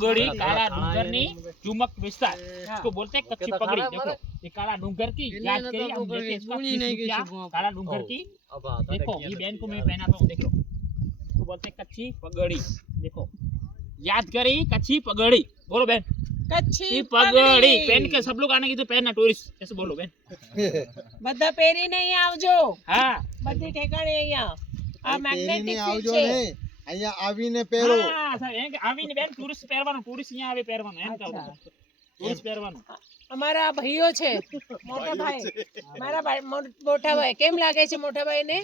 पगड़ी काला डूंगर नी चुमक विस्तार इसको बोलते हैं कच्ची पगड़ी। देखो ये काला डूंगर की याद करिए हम लेते हैं इसका 30 रुपया काला डूंगर की। देखो ये बहन को मैं पहनाता हूँ, देख लो इसको बोलते हैं कच्ची पगड़ी। देखो याद करी कच्ची पगड़ी, बोलो बहन कच्ची पगड़ी पहन के सब लोग आने की तो पहनना टूरिस्ट ऐसे बोलो बहन। બધા પહેરીને અહીંયા આવજો, हाँ બધી ઠેકાણે અહીંયા આ મેગ્નેટિક આવજો છે। ને અહીંયા આવીને પહેરો। हाँ सर एम आवीने बेन टूरिस्ट પહેરવાનું, ટુરિસ્ટ અહીંયા આવે પહેરવાનું એમ કહું ટુરિસ્ટ પહેરવાનું। અમારા ભાઈઓ છે, મોટા ભાઈ મારા મોટા ભાઈ કેમ લાગે છે મોટા ભાઈ ને?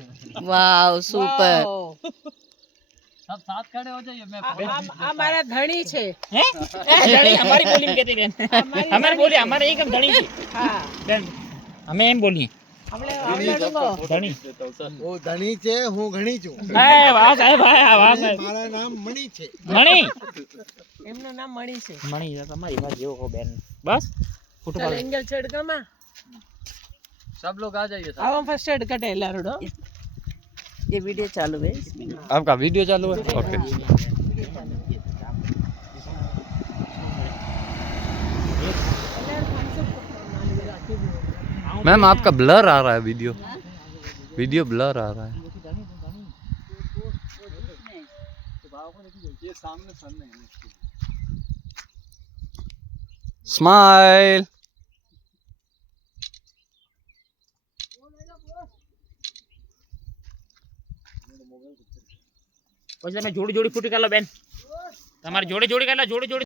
Wow super. सब साथ खड़े हो जाइए। मैं આ મારા ધણી છે। हैं धणी हमारी बोली में कहते बेन, हमारे बोले हमारे एकदम धणी थी હા बेन, हमें एम बोलिए આપણે ડુંગો धणी। ઓ ધણી છે, હું ઘણી છું। ए वाह साहेब वाह साहेब મારા નામ મણી છે। મણી એમનું નામ મણી છે। મણી તમારી વાત જેવો હો બેન બસ ફોટો ચાલ પાડો। એંગલ છડકામાં सब लोग आ जाइए આવો ફર્સ્ટ એડ કટે લારુડો। ये वीडियो चालू है। आपका वीडियो चालू है? ओके। मैम आपका ब्लर आ रहा है, वीडियो ब्लर आ रहा है। स्माइल। પછી તમે જોડી જોડી ફૂટી કાઢો બેન, તમારી જોડી જોડી કાઢો, જોડી જોડી